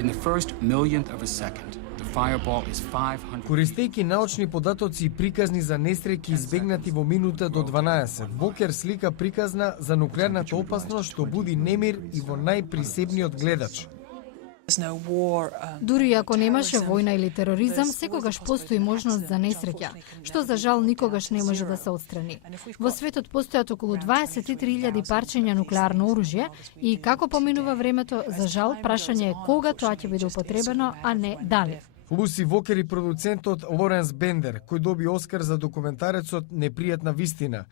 In the first millionth of a second, the fireball is 500. Користејќи научни податоци и приказни за несреќи избегнати во минута до 12, Вокер слика приказна за нуклеарната опасност што буди немир и во најприсебниот гледач. Дури ако немаше војна или тероризам, секогаш постои можност за несреќа, што за жал никогаш не може да се отстрани. Во светот постојат околу 23.000 парчиња нуклеарно оружје и како поминува времето, за жал прашање е кога тоа ќе биде употребено, а не дали. Луси Вокер и продуцентот Лоренс Бендер, кој доби Оскар за документарецот Непријатна вистина,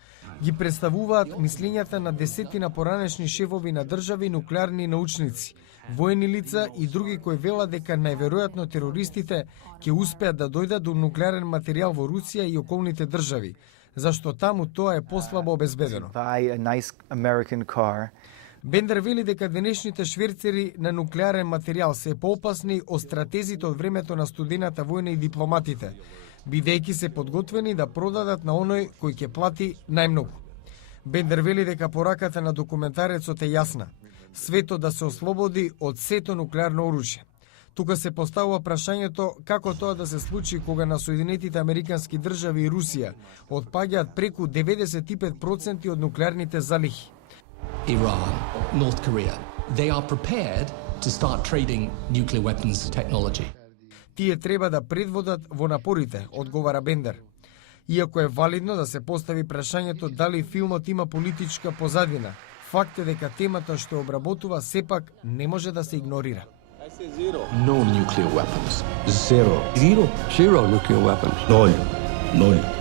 ги представуваат мислењата на десетина поранешни шефови на држави и нуклеарни научници, воени лица и други кои велат дека најверојатно терористите ќе успеат да дојдат до нуклеарен материјал во Русија и околните држави, зашто таму тоа е послабо обезбедено. Бендер вели дека денешните шверцери на нуклеарен материјал се поопасни од стратезите од времето на студената војна и дипломатите, бидејќи се подготвени да продадат на оној кој ќе плати најмногу. Бендер вели дека пораката на документарецот е јасна: светот да се ослободи од сето нуклеарно оружје. Тука се поставува прашањето како тоа да се случи кога на Соединетите Американски држави и Русија отпаѓаат преку 95% од нуклеарните залихи. Iran, North Korea, they are prepared to start trading nuclear weapons technology. Тие треба да предводат во напорите, одговара Бендер. Иако е валидно да се постави прашањето дали филмот има политичка позадина, факт е дека темата што обработува сепак не може да се игнорира. No nuclear weapons. Zero. Zero nuclear weapons. Nol.